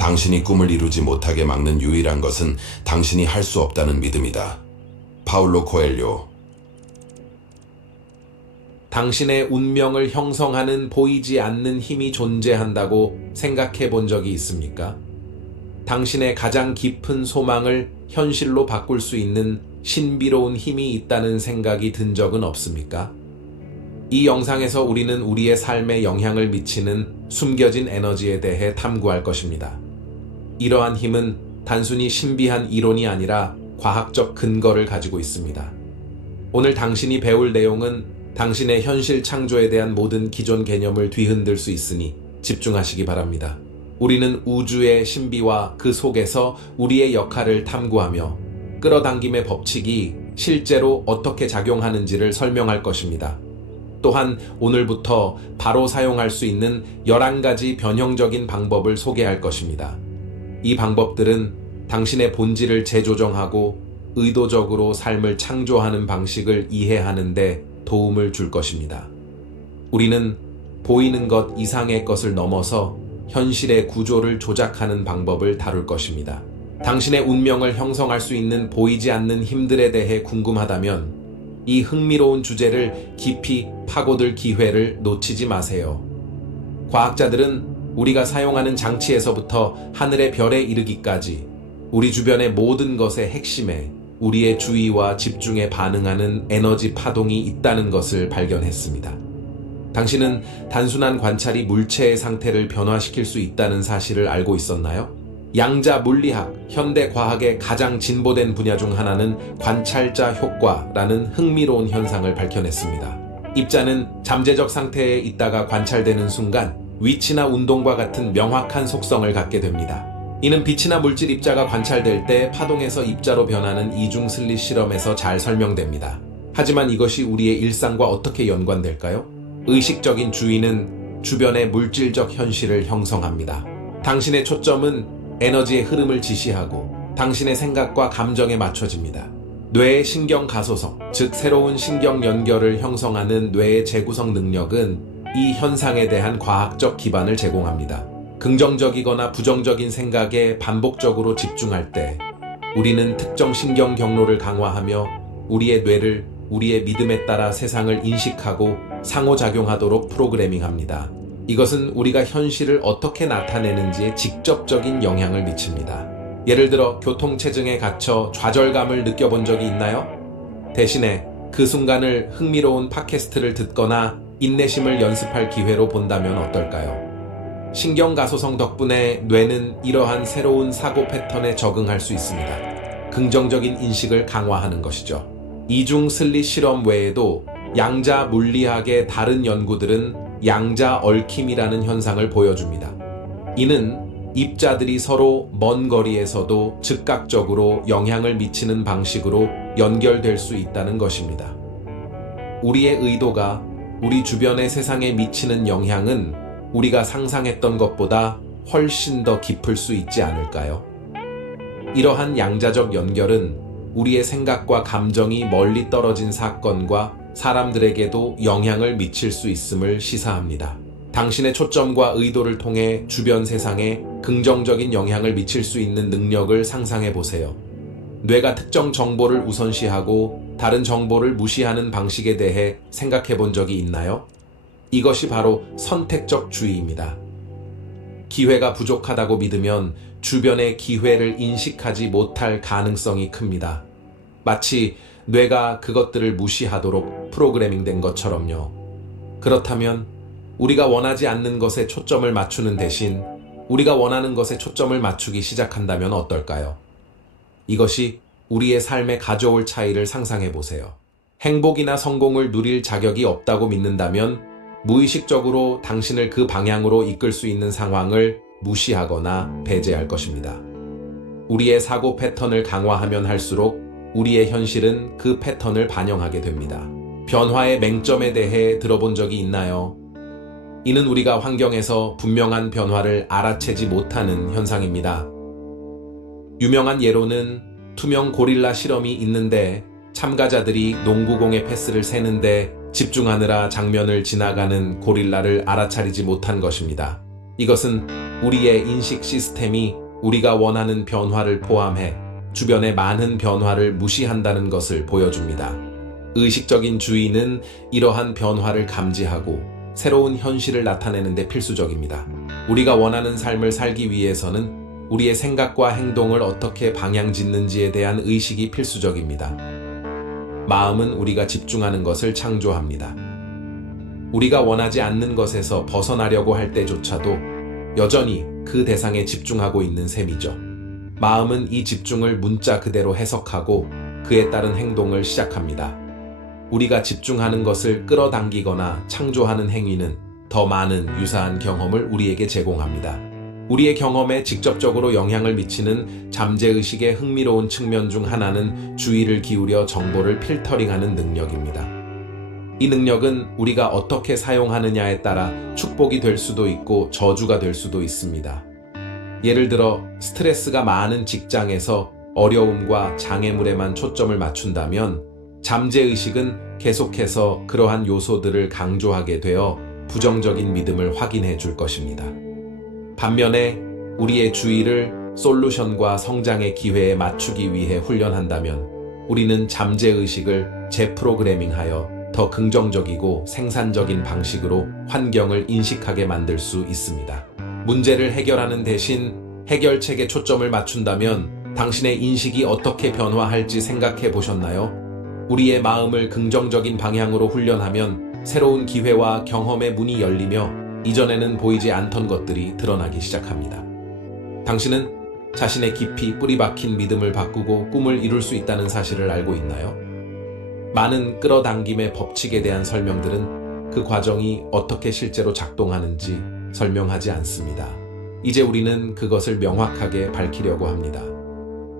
당신이 꿈을 이루지 못하게 막는 유일한 것은 당신이 할 수 없다는 믿음이다. 파울로 코엘료. 당신의 운명을 형성하는 보이지 않는 힘이 존재한다고 생각해 본 적이 있습니까? 당신의 가장 깊은 소망을 현실로 바꿀 수 있는 신비로운 힘이 있다는 생각이 든 적은 없습니까? 이 영상에서 우리는 우리의 삶에 영향을 미치는 숨겨진 에너지에 대해 탐구할 것입니다. 이러한 힘은 단순히 신비한 이론이 아니라 과학적 근거를 가지고 있습니다. 오늘 당신이 배울 내용은 당신의 현실 창조에 대한 모든 기존 개념을 뒤흔들 수 있으니 집중하시기 바랍니다. 우리는 우주의 신비와 그 속에서 우리의 역할을 탐구하며 끌어당김의 법칙이 실제로 어떻게 작용하는지를 설명할 것입니다. 또한 오늘부터 바로 사용할 수 있는 11가지 변형적인 방법을 소개할 것입니다. 이 방법들은 당신의 본질을 재조정하고 의도적으로 삶을 창조하는 방식을 이해하는 데 도움을 줄 것입니다. 우리는 보이는 것 이상의 것을 넘어서 현실의 구조를 조작하는 방법을 다룰 것입니다. 당신의 운명을 형성할 수 있는 보이지 않는 힘들에 대해 궁금하다면 이 흥미로운 주제를 깊이 파고들 기회를 놓치지 마세요. 과학자들은 우리가 사용하는 장치에서부터 하늘의 별에 이르기까지 우리 주변의 모든 것의 핵심에 우리의 주의와 집중에 반응하는 에너지 파동이 있다는 것을 발견했습니다. 당신은 단순한 관찰이 물체의 상태를 변화시킬 수 있다는 사실을 알고 있었나요? 양자 물리학, 현대 과학의 가장 진보된 분야 중 하나는 관찰자 효과라는 흥미로운 현상을 밝혀냈습니다. 입자는 잠재적 상태에 있다가 관찰되는 순간 위치나 운동과 같은 명확한 속성을 갖게 됩니다. 이는 빛이나 물질 입자가 관찰될 때 파동에서 입자로 변하는 이중 슬릿 실험에서 잘 설명됩니다. 하지만 이것이 우리의 일상과 어떻게 연관될까요? 의식적인 주의는 주변의 물질적 현실을 형성합니다. 당신의 초점은 에너지의 흐름을 지시하고 당신의 생각과 감정에 맞춰집니다. 뇌의 신경 가소성, 즉 새로운 신경 연결을 형성하는 뇌의 재구성 능력은 이 현상에 대한 과학적 기반을 제공합니다. 긍정적이거나 부정적인 생각에 반복적으로 집중할 때 우리는 특정 신경 경로를 강화하며 우리의 뇌를 우리의 믿음에 따라 세상을 인식하고 상호작용하도록 프로그래밍합니다. 이것은 우리가 현실을 어떻게 나타내는지에 직접적인 영향을 미칩니다. 예를 들어 교통체증에 갇혀 좌절감을 느껴본 적이 있나요? 대신에 그 순간을 흥미로운 팟캐스트를 듣거나 인내심을 연습할 기회로 본다면 어떨까요? 신경가소성 덕분에 뇌는 이러한 새로운 사고 패턴에 적응할 수 있습니다. 긍정적인 인식을 강화하는 것이죠. 이중 슬릿 실험 외에도 양자 물리학의 다른 연구들은 양자 얽힘이라는 현상을 보여줍니다. 이는 입자들이 서로 먼 거리에서도 즉각적으로 영향을 미치는 방식으로 연결될 수 있다는 것입니다. 우리의 의도가 우리 주변의 세상에 미치는 영향은 우리가 상상했던 것보다 훨씬 더 깊을 수 있지 않을까요? 이러한 양자적 연결은 우리의 생각과 감정이 멀리 떨어진 사건과 사람들에게도 영향을 미칠 수 있음을 시사합니다. 당신의 초점과 의도를 통해 주변 세상에 긍정적인 영향을 미칠 수 있는 능력을 상상해 보세요. 뇌가 특정 정보를 우선시하고 다른 정보를 무시하는 방식에 대해 생각해 본 적이 있나요? 이것이 바로 선택적 주의입니다. 기회가 부족하다고 믿으면 주변의 기회를 인식하지 못할 가능성이 큽니다. 마치 뇌가 그것들을 무시하도록 프로그래밍된 것처럼요. 그렇다면 우리가 원하지 않는 것에 초점을 맞추는 대신 우리가 원하는 것에 초점을 맞추기 시작한다면 어떨까요? 이것이 우리의 삶에 가져올 차이를 상상해 보세요. 행복이나 성공을 누릴 자격이 없다고 믿는다면 무의식적으로 당신을 그 방향으로 이끌 수 있는 상황을 무시하거나 배제할 것입니다. 우리의 사고 패턴을 강화하면 할수록 우리의 현실은 그 패턴을 반영하게 됩니다. 변화의 맹점에 대해 들어본 적이 있나요? 이는 우리가 환경에서 분명한 변화를 알아채지 못하는 현상입니다. 유명한 예로는 투명 고릴라 실험이 있는데 참가자들이 농구공의 패스를 세는데 집중하느라 장면을 지나가는 고릴라를 알아차리지 못한 것입니다. 이것은 우리의 인식 시스템이 우리가 원하는 변화를 포함해 주변의 많은 변화를 무시한다는 것을 보여줍니다. 의식적인 주의는 이러한 변화를 감지하고 새로운 현실을 나타내는 데 필수적입니다. 우리가 원하는 삶을 살기 위해서는 우리의 생각과 행동을 어떻게 방향짓는지에 대한 의식이 필수적입니다. 마음은 우리가 집중하는 것을 창조합니다. 우리가 원하지 않는 것에서 벗어나려고 할 때조차도 여전히 그 대상에 집중하고 있는 셈이죠. 마음은 이 집중을 문자 그대로 해석하고 그에 따른 행동을 시작합니다. 우리가 집중하는 것을 끌어당기거나 창조하는 행위는 더 많은 유사한 경험을 우리에게 제공합니다. 우리의 경험에 직접적으로 영향을 미치는 잠재의식의 흥미로운 측면 중 하나는 주의를 기울여 정보를 필터링하는 능력입니다. 이 능력은 우리가 어떻게 사용하느냐에 따라 축복이 될 수도 있고 저주가 될 수도 있습니다. 예를 들어 스트레스가 많은 직장에서 어려움과 장애물에만 초점을 맞춘다면 잠재의식은 계속해서 그러한 요소들을 강조하게 되어 부정적인 믿음을 확인해 줄 것입니다. 반면에 우리의 주의를 솔루션과 성장의 기회에 맞추기 위해 훈련한다면 우리는 잠재의식을 재프로그래밍하여 더 긍정적이고 생산적인 방식으로 환경을 인식하게 만들 수 있습니다. 문제를 해결하는 대신 해결책에 초점을 맞춘다면 당신의 인식이 어떻게 변화할지 생각해 보셨나요? 우리의 마음을 긍정적인 방향으로 훈련하면 새로운 기회와 경험의 문이 열리며 이전에는 보이지 않던 것들이 드러나기 시작합니다. 당신은 자신의 깊이 뿌리 박힌 믿음을 바꾸고 꿈을 이룰 수 있다는 사실을 알고 있나요? 많은 끌어당김의 법칙에 대한 설명들은 그 과정이 어떻게 실제로 작동하는지 설명하지 않습니다. 이제 우리는 그것을 명확하게 밝히려고 합니다.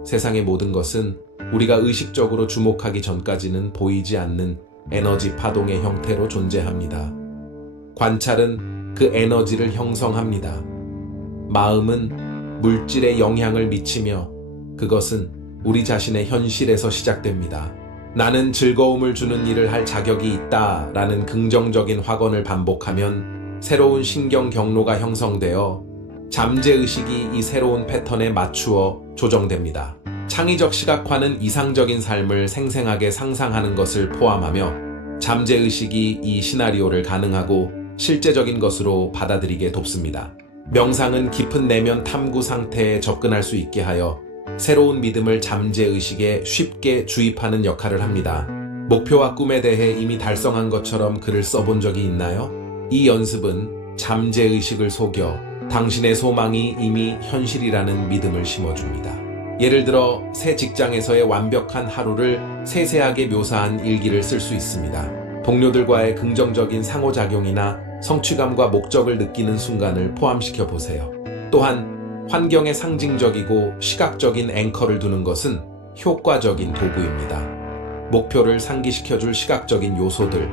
세상의 모든 것은 우리가 의식적으로 주목하기 전까지는 보이지 않는 에너지 파동의 형태로 존재합니다. 관찰은 그 에너지를 형성합니다. 마음은 물질에 영향을 미치며 그것은 우리 자신의 현실에서 시작됩니다. 나는 즐거움을 주는 일을 할 자격이 있다라는 긍정적인 확언을 반복하면 새로운 신경 경로가 형성되어 잠재의식이 이 새로운 패턴에 맞추어 조정됩니다. 창의적 시각화는 이상적인 삶을 생생하게 상상하는 것을 포함하며 잠재의식이 이 시나리오를 가능하고 실제적인 것으로 받아들이게 돕습니다. 명상은 깊은 내면 탐구 상태에 접근할 수 있게 하여 새로운 믿음을 잠재의식에 쉽게 주입하는 역할을 합니다. 목표와 꿈에 대해 이미 달성한 것처럼 글을 써본 적이 있나요? 이 연습은 잠재의식을 속여 당신의 소망이 이미 현실이라는 믿음을 심어줍니다. 예를 들어 새 직장에서의 완벽한 하루를 세세하게 묘사한 일기를 쓸 수 있습니다. 동료들과의 긍정적인 상호작용이나 성취감과 목적을 느끼는 순간을 포함시켜 보세요. 또한 환경에 상징적이고 시각적인 앵커를 두는 것은 효과적인 도구입니다. 목표를 상기시켜줄 시각적인 요소들,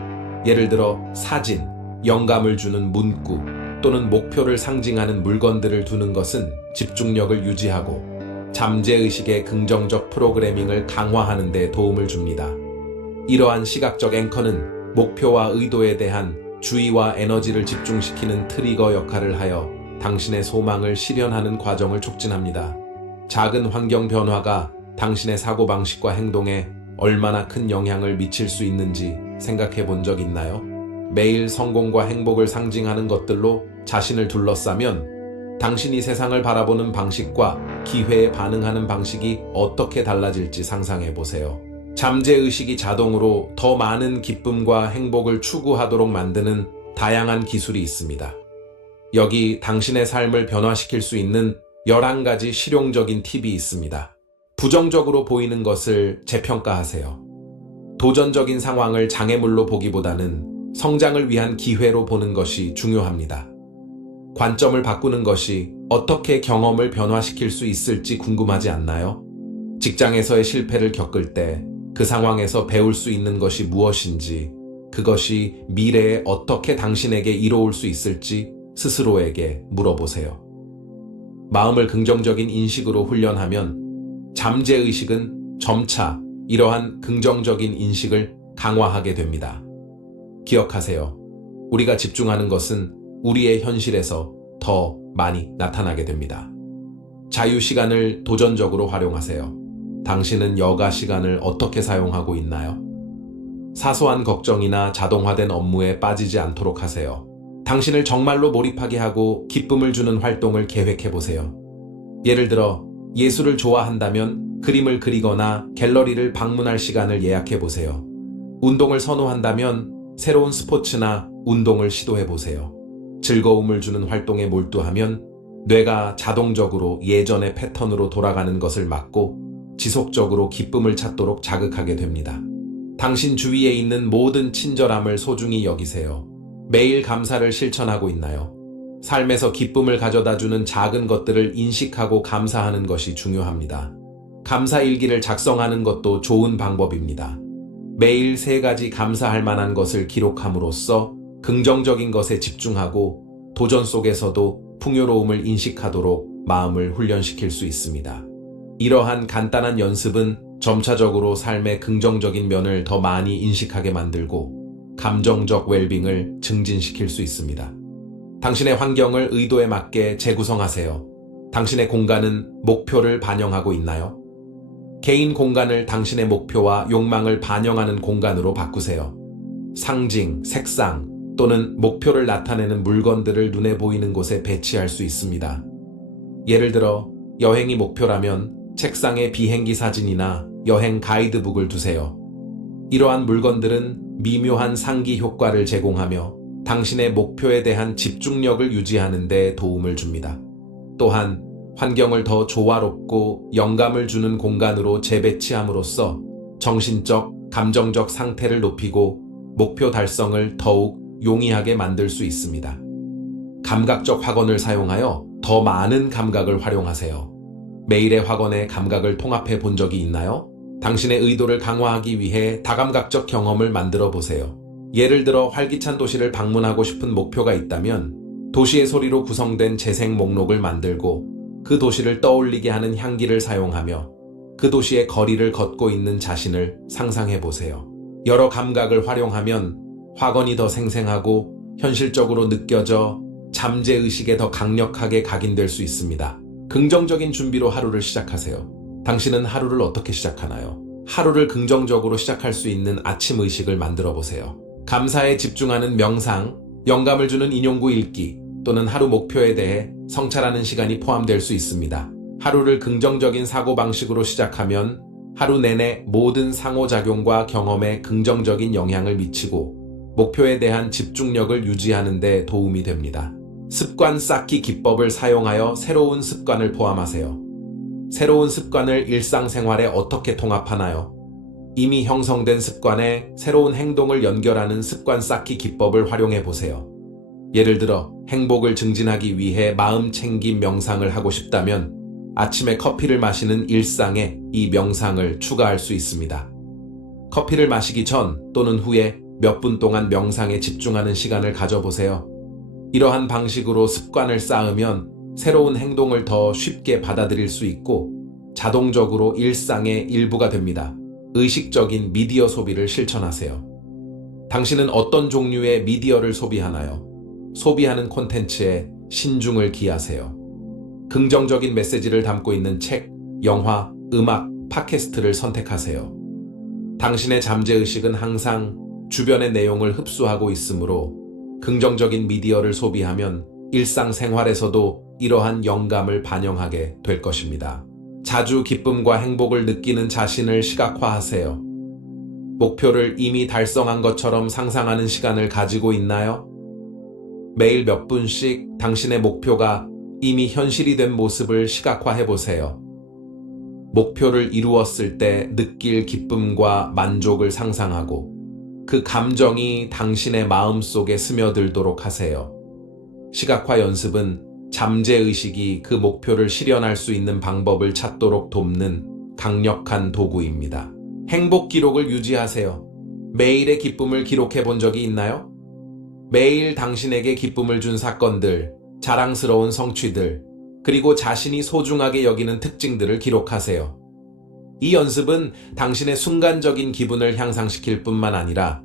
예를 들어 사진, 영감을 주는 문구 또는 목표를 상징하는 물건들을 두는 것은 집중력을 유지하고 잠재의식의 긍정적 프로그래밍을 강화하는 데 도움을 줍니다. 이러한 시각적 앵커는 목표와 의도에 대한 주의와 에너지를 집중시키는 트리거 역할을 하여 당신의 소망을 실현하는 과정을 촉진합니다. 작은 환경 변화가 당신의 사고방식과 행동에 얼마나 큰 영향을 미칠 수 있는지 생각해 본 적 있나요? 매일 성공과 행복을 상징하는 것들로 자신을 둘러싸면 당신이 세상을 바라보는 방식과 기회에 반응하는 방식이 어떻게 달라질지 상상해 보세요. 잠재의식이 자동으로 더 많은 기쁨과 행복을 추구하도록 만드는 다양한 기술이 있습니다. 여기 당신의 삶을 변화시킬 수 있는 11가지 실용적인 팁이 있습니다. 부정적으로 보이는 것을 재평가하세요. 도전적인 상황을 장애물로 보기보다는 성장을 위한 기회로 보는 것이 중요합니다. 관점을 바꾸는 것이 어떻게 경험을 변화시킬 수 있을지 궁금하지 않나요? 직장에서의 실패를 겪을 때 그 상황에서 배울 수 있는 것이 무엇인지, 그것이 미래에 어떻게 당신에게 이로울 수 있을지 스스로에게 물어보세요. 마음을 긍정적인 인식으로 훈련하면 잠재의식은 점차 이러한 긍정적인 인식을 강화하게 됩니다. 기억하세요. 우리가 집중하는 것은 우리의 현실에서 더 더 많이 나타나게 됩니다. 자유 시간을 도전적으로 활용하세요. 당신은 여가 시간을 어떻게 사용하고 있나요? 사소한 걱정이나 자동화된 업무에 빠지지 않도록 하세요. 당신을 정말로 몰입하게 하고 기쁨을 주는 활동을 계획해 보세요. 예를 들어 예술을 좋아한다면 그림을 그리거나 갤러리를 방문할 시간을 예약해 보세요. 운동을 선호한다면 새로운 스포츠나 운동을 시도해 보세요. 즐거움을 주는 활동에 몰두하면 뇌가 자동적으로 예전의 패턴으로 돌아가는 것을 막고 지속적으로 기쁨을 찾도록 자극하게 됩니다. 당신 주위에 있는 모든 친절함을 소중히 여기세요. 매일 감사를 실천하고 있나요? 삶에서 기쁨을 가져다주는 작은 것들을 인식하고 감사하는 것이 중요합니다. 감사 일기를 작성하는 것도 좋은 방법입니다. 매일 3가지 감사할 만한 것을 기록함으로써 긍정적인 것에 집중하고 도전 속에서도 풍요로움을 인식하도록 마음을 훈련시킬 수 있습니다. 이러한 간단한 연습은 점차적으로 삶의 긍정적인 면을 더 많이 인식하게 만들고 감정적 웰빙을 증진시킬 수 있습니다. 당신의 환경을 의도에 맞게 재구성하세요. 당신의 공간은 목표를 반영하고 있나요? 개인 공간을 당신의 목표와 욕망을 반영하는 공간으로 바꾸세요. 상징, 색상 또는 목표를 나타내는 물건들을 눈에 보이는 곳에 배치할 수 있습니다. 예를 들어 여행이 목표라면 책상에 비행기 사진이나 여행 가이드북을 두세요. 이러한 물건들은 미묘한 상기 효과를 제공하며 당신의 목표에 대한 집중력을 유지하는 데 도움을 줍니다. 또한 환경을 더 조화롭고 영감을 주는 공간으로 재배치함으로써 정신적, 감정적 상태를 높이고 목표 달성을 더욱 용이하게 만들 수 있습니다. 감각적 확언을 사용하여 더 많은 감각을 활용하세요. 매일의 확언의 감각을 통합해 본 적이 있나요? 당신의 의도를 강화하기 위해 다감각적 경험을 만들어 보세요. 예를 들어 활기찬 도시를 방문하고 싶은 목표가 있다면 도시의 소리로 구성된 재생 목록을 만들고 그 도시를 떠올리게 하는 향기를 사용하며 그 도시의 거리를 걷고 있는 자신을 상상해 보세요. 여러 감각을 활용하면 확언이 더 생생하고 현실적으로 느껴져 잠재의식에 더 강력하게 각인될 수 있습니다. 긍정적인 준비로 하루를 시작하세요. 당신은 하루를 어떻게 시작하나요? 하루를 긍정적으로 시작할 수 있는 아침 의식을 만들어 보세요. 감사에 집중하는 명상, 영감을 주는 인용구 읽기 또는 하루 목표에 대해 성찰하는 시간이 포함될 수 있습니다. 하루를 긍정적인 사고방식으로 시작하면 하루 내내 모든 상호작용과 경험에 긍정적인 영향을 미치고 목표에 대한 집중력을 유지하는 데 도움이 됩니다. 습관 쌓기 기법을 사용하여 새로운 습관을 포함하세요. 새로운 습관을 일상생활에 어떻게 통합하나요? 이미 형성된 습관에 새로운 행동을 연결하는 습관 쌓기 기법을 활용해 보세요. 예를 들어 행복을 증진하기 위해 마음 챙김 명상을 하고 싶다면 아침에 커피를 마시는 일상에 이 명상을 추가할 수 있습니다. 커피를 마시기 전 또는 후에 몇 분 동안 명상에 집중하는 시간을 가져보세요. 이러한 방식으로 습관을 쌓으면 새로운 행동을 더 쉽게 받아들일 수 있고 자동적으로 일상의 일부가 됩니다. 의식적인 미디어 소비를 실천하세요. 당신은 어떤 종류의 미디어를 소비하나요? 소비하는 콘텐츠에 신중을 기하세요. 긍정적인 메시지를 담고 있는 책, 영화, 음악, 팟캐스트를 선택하세요. 당신의 잠재의식은 항상 주변의 내용을 흡수하고 있으므로 긍정적인 미디어를 소비하면 일상생활에서도 이러한 영감을 반영하게 될 것입니다. 자주 기쁨과 행복을 느끼는 자신을 시각화하세요. 목표를 이미 달성한 것처럼 상상하는 시간을 가지고 있나요? 매일 몇 분씩 당신의 목표가 이미 현실이 된 모습을 시각화해 보세요. 목표를 이루었을 때 느낄 기쁨과 만족을 상상하고 그 감정이 당신의 마음속에 스며들도록 하세요. 시각화 연습은 잠재의식이 그 목표를 실현할 수 있는 방법을 찾도록 돕는 강력한 도구입니다. 행복 기록을 유지하세요. 매일의 기쁨을 기록해 본 적이 있나요? 매일 당신에게 기쁨을 준 사건들, 자랑스러운 성취들, 그리고 자신이 소중하게 여기는 특징들을 기록하세요. 이 연습은 당신의 순간적인 기분을 향상시킬 뿐만 아니라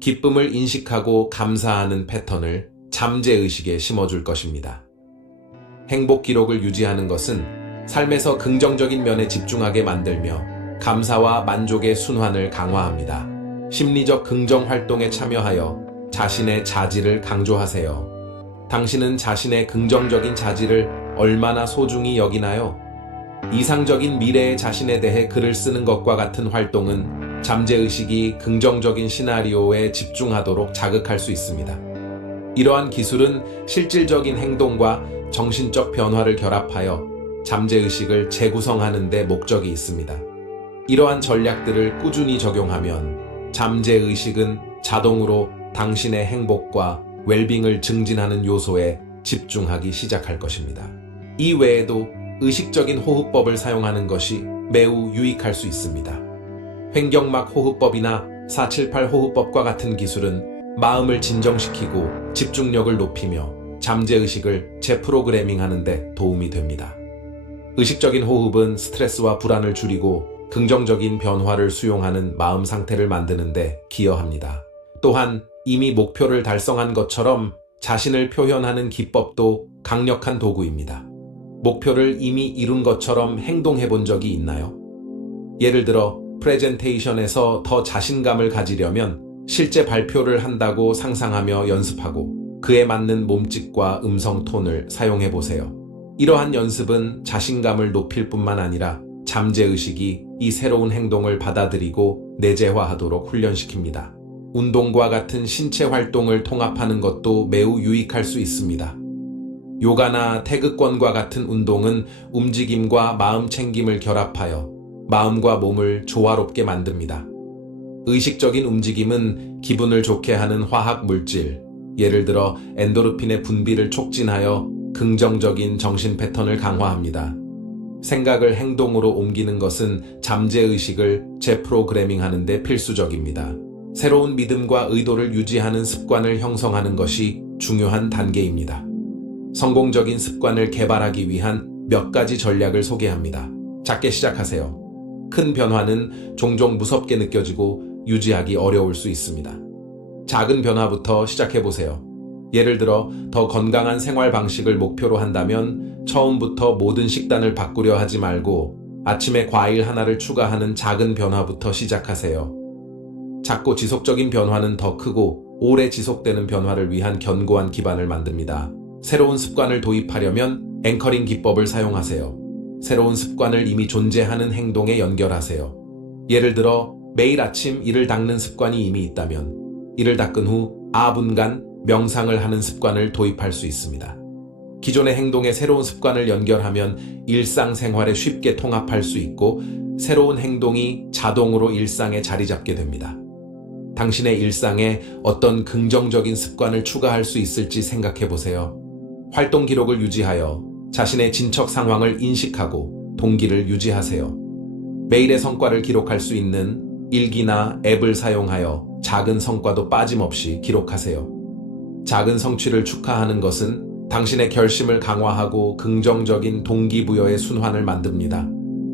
기쁨을 인식하고 감사하는 패턴을 잠재의식에 심어줄 것입니다. 행복 기록을 유지하는 것은 삶에서 긍정적인 면에 집중하게 만들며 감사와 만족의 순환을 강화합니다. 심리적 긍정 활동에 참여하여 자신의 자질을 강조하세요. 당신은 자신의 긍정적인 자질을 얼마나 소중히 여기나요? 이상적인 미래의 자신에 대해 글을 쓰는 것과 같은 활동은 잠재의식이 긍정적인 시나리오에 집중하도록 자극할 수 있습니다. 이러한 기술은 실질적인 행동과 정신적 변화를 결합하여 잠재의식을 재구성하는 데 목적이 있습니다. 이러한 전략들을 꾸준히 적용하면 잠재의식은 자동으로 당신의 행복과 웰빙을 증진하는 요소에 집중하기 시작할 것입니다. 이 외에도 의식적인 호흡법을 사용하는 것이 매우 유익할 수 있습니다. 횡격막 호흡법이나 478 호흡법과 같은 기술은 마음을 진정시키고 집중력을 높이며 잠재의식을 재프로그래밍하는 데 도움이 됩니다. 의식적인 호흡은 스트레스와 불안을 줄이고 긍정적인 변화를 수용하는 마음 상태를 만드는 데 기여합니다. 또한 이미 목표를 달성한 것처럼 자신을 표현하는 기법도 강력한 도구입니다. 목표를 이미 이룬 것처럼 행동해 본 적이 있나요? 예를 들어 프레젠테이션에서 더 자신감을 가지려면 실제 발표를 한다고 상상하며 연습하고 그에 맞는 몸짓과 음성 톤을 사용해 보세요. 이러한 연습은 자신감을 높일 뿐만 아니라 잠재의식이 이 새로운 행동을 받아들이고 내재화하도록 훈련시킵니다. 운동과 같은 신체 활동을 통합하는 것도 매우 유익할 수 있습니다. 요가나 태극권과 같은 운동은 움직임과 마음 챙김을 결합하여 마음과 몸을 조화롭게 만듭니다. 의식적인 움직임은 기분을 좋게 하는 화학 물질, 예를 들어 엔도르핀의 분비를 촉진하여 긍정적인 정신 패턴을 강화합니다. 생각을 행동으로 옮기는 것은 잠재의식을 재프로그래밍하는 데 필수적입니다. 새로운 믿음과 의도를 유지하는 습관을 형성하는 것이 중요한 단계입니다. 성공적인 습관을 개발하기 위한 몇 가지 전략을 소개합니다. 작게 시작하세요. 큰 변화는 종종 무섭게 느껴지고 유지하기 어려울 수 있습니다. 작은 변화부터 시작해보세요. 예를 들어 더 건강한 생활 방식을 목표로 한다면 처음부터 모든 식단을 바꾸려 하지 말고 아침에 과일 하나를 추가하는 작은 변화부터 시작하세요. 작고 지속적인 변화는 더 크고 오래 지속되는 변화를 위한 견고한 기반을 만듭니다. 새로운 습관을 도입하려면 앵커링 기법을 사용하세요. 새로운 습관을 이미 존재하는 행동에 연결하세요. 예를 들어 매일 아침 이를 닦는 습관이 이미 있다면 이를 닦은 후 4분간 명상을 하는 습관을 도입할 수 있습니다. 기존의 행동에 새로운 습관을 연결하면 일상생활에 쉽게 통합할 수 있고 새로운 행동이 자동으로 일상에 자리 잡게 됩니다. 당신의 일상에 어떤 긍정적인 습관을 추가할 수 있을지 생각해 보세요. 활동 기록을 유지하여 자신의 진척 상황을 인식하고 동기를 유지하세요. 매일의 성과를 기록할 수 있는 일기나 앱을 사용하여 작은 성과도 빠짐없이 기록하세요. 작은 성취를 축하하는 것은 당신의 결심을 강화하고 긍정적인 동기부여의 순환을 만듭니다.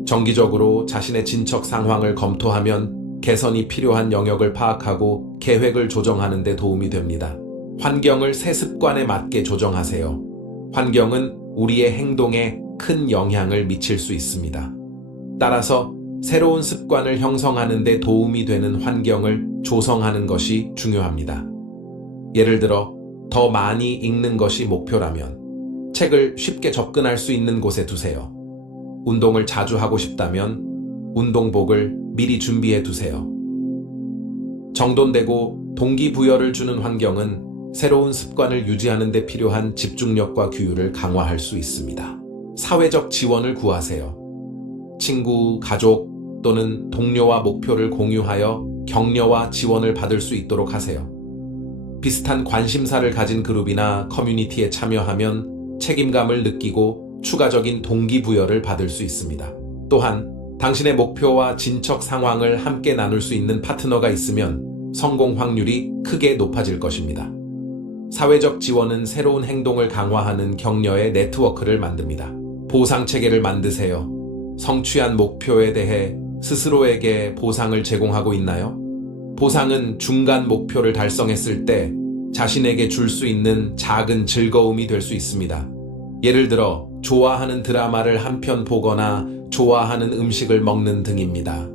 정기적으로 자신의 진척 상황을 검토하면 개선이 필요한 영역을 파악하고 계획을 조정하는 데 도움이 됩니다. 환경을 새 습관에 맞게 조정하세요. 환경은 우리의 행동에 큰 영향을 미칠 수 있습니다. 따라서 새로운 습관을 형성하는 데 도움이 되는 환경을 조성하는 것이 중요합니다. 예를 들어 더 많이 읽는 것이 목표라면 책을 쉽게 접근할 수 있는 곳에 두세요. 운동을 자주 하고 싶다면 운동복을 미리 준비해 두세요. 정돈되고 동기부여를 주는 환경은 새로운 습관을 유지하는 데 필요한 집중력과 규율을 강화할 수 있습니다. 사회적 지원을 구하세요. 친구, 가족 또는 동료와 목표를 공유하여 격려와 지원을 받을 수 있도록 하세요. 비슷한 관심사를 가진 그룹이나 커뮤니티에 참여하면 책임감을 느끼고 추가적인 동기부여를 받을 수 있습니다. 또한 당신의 목표와 진척 상황을 함께 나눌 수 있는 파트너가 있으면 성공 확률이 크게 높아질 것입니다. 사회적 지원은 새로운 행동을 강화하는 격려의 네트워크를 만듭니다. 보상 체계를 만드세요. 성취한 목표에 대해 스스로에게 보상을 제공하고 있나요? 보상은 중간 목표를 달성했을 때 자신에게 줄 수 있는 작은 즐거움이 될 수 있습니다. 예를 들어 좋아하는 드라마를 한 편 보거나 좋아하는 음식을 먹는 등입니다.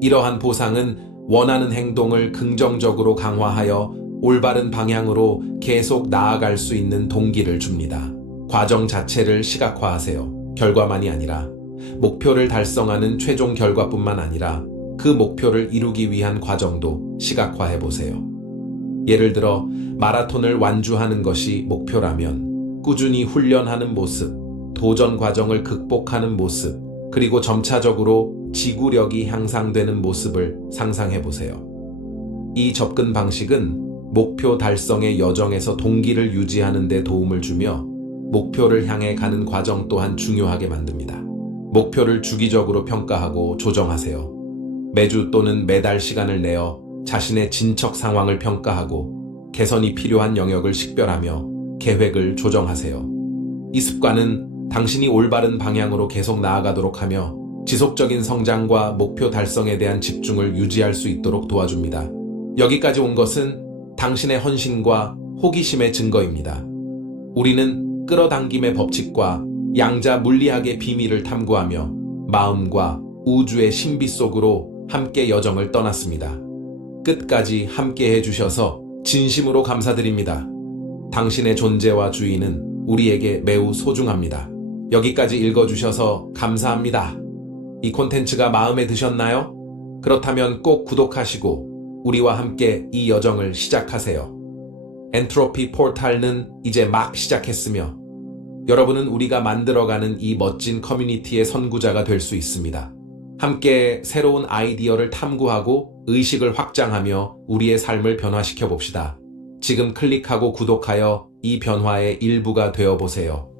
이러한 보상은 원하는 행동을 긍정적으로 강화하여 올바른 방향으로 계속 나아갈 수 있는 동기를 줍니다. 과정 자체를 시각화하세요. 결과만이 아니라 목표를 달성하는 최종 결과뿐만 아니라 그 목표를 이루기 위한 과정도 시각화해 보세요. 예를 들어 마라톤을 완주하는 것이 목표라면 꾸준히 훈련하는 모습, 도전 과정을 극복하는 모습, 그리고 점차적으로 지구력이 향상되는 모습을 상상해 보세요. 이 접근 방식은 목표 달성의 여정에서 동기를 유지하는 데 도움을 주며 목표를 향해 가는 과정 또한 중요하게 만듭니다. 목표를 주기적으로 평가하고 조정하세요. 매주 또는 매달 시간을 내어 자신의 진척 상황을 평가하고 개선이 필요한 영역을 식별하며 계획을 조정하세요. 이 습관은 당신이 올바른 방향으로 계속 나아가도록 하며 지속적인 성장과 목표 달성에 대한 집중을 유지할 수 있도록 도와줍니다. 여기까지 온 것은 당신의 헌신과 호기심의 증거입니다. 우리는 끌어당김의 법칙과 양자 물리학의 비밀을 탐구하며 마음과 우주의 신비 속으로 함께 여정을 떠났습니다. 끝까지 함께 해주셔서 진심으로 감사드립니다. 당신의 존재와 주의는 우리에게 매우 소중합니다. 여기까지 읽어주셔서 감사합니다. 이 콘텐츠가 마음에 드셨나요? 그렇다면 꼭 구독하시고 우리와 함께 이 여정을 시작하세요. 엔트로피 포탈은 이제 막 시작했으며 여러분은 우리가 만들어가는 이 멋진 커뮤니티의 선구자가 될 수 있습니다. 함께 새로운 아이디어를 탐구하고 의식을 확장하며 우리의 삶을 변화시켜 봅시다. 지금 클릭하고 구독하여 이 변화의 일부가 되어 보세요.